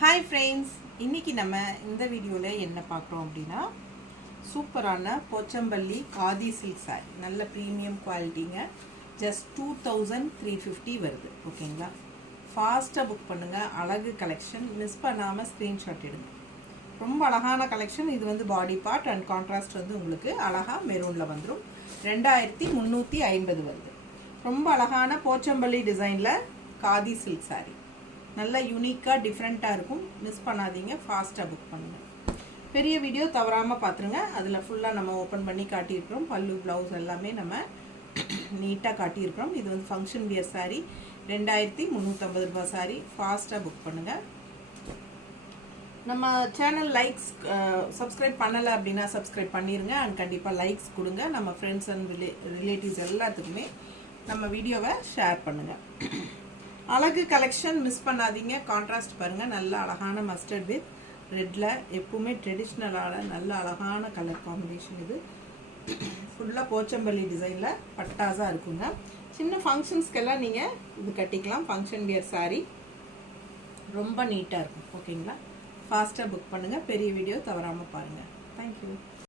Hi friends, இன்றைக்கி நம்ம இந்த வீடியோவில் என்ன பார்க்குறோம் அப்படின்னா, சூப்பரான போச்சம்பள்ளி காதி சில்க் சாரி, நல்ல ப்ரீமியம் குவாலிட்டிங்க. ஜஸ்ட் 2350 வருது. ஓகேங்களா, ஃபாஸ்ட்டாக புக் பண்ணுங்கள். அழகு கலெக்ஷன், மிஸ் பண்ணாமல் ஸ்க்ரீன்ஷாட் எடுங்க. ரொம்ப அழகான கலெக்ஷன். இது வந்து பாடி பார்ட் அண்ட் கான்ட்ராஸ்ட் வந்து உங்களுக்கு அழகாக மெரூனில் வந்துடும். 2350 வருது. ரொம்ப அழகான போச்சம்பள்ளி டிசைனில் காதி சில்க் சாரி, நல்ல யூனிக்காக டிஃப்ரெண்ட்டாக இருக்கும். மிஸ் பண்ணாதீங்க, ஃபாஸ்ட்டாக புக் பண்ணுங்கள். பெரிய வீடியோ தவறாமல் பார்த்துருங்க. அதில் ஃபுல்லாக நம்ம ஓப்பன் பண்ணி காட்டியிருக்கிறோம். பல்லு ப்ளவுஸ் எல்லாமே நம்ம நீட்டாக காட்டியிருக்கிறோம். இது வந்து ஃபங்க்ஷன் வியர் சாரீ, 2350 ரூபாய் சாரீ. ஃபாஸ்ட்டாக புக் பண்ணுங்கள். நம்ம சேனல் லைக்ஸ் சப்ஸ்கிரைப் பண்ணலை அப்படின்னா சப்ஸ்கிரைப் பண்ணிடுங்க. அண்ட் கண்டிப்பாக லைக்ஸ் கொடுங்க. நம்ம ஃப்ரெண்ட்ஸ் அண்ட் ரிலேட்டிவ்ஸ் எல்லாத்துக்குமே நம்ம வீடியோவை ஷேர் பண்ணுங்கள். அழகு கலெக்ஷன், மிஸ் பண்ணாதீங்க. கான்ட்ராஸ்ட் பாருங்கள், நல்ல அழகான மஸ்டர்ட் வித் ரெட்டில், எப்பவுமே ட்ரெடிஷ்னலான நல்ல அழகான கலர் காம்பினேஷன். இது ஃபுல்லாக போச்சம்பள்ளி டிசைனில் பட்டாஸாக இருக்குங்க. சின்ன ஃபங்க்ஷன்ஸ்க்கெல்லாம் நீங்கள் இது கட்டிக்கலாம். ஃபங்க்ஷன் வியர் சாரீ ரொம்ப நீட்டாக இருக்கும். ஓகேங்களா, ஃபாஸ்ட்டாக புக் பண்ணுங்கள். பெரிய வீடியோ தவறாமல் பாருங்கள். தேங்க்யூ.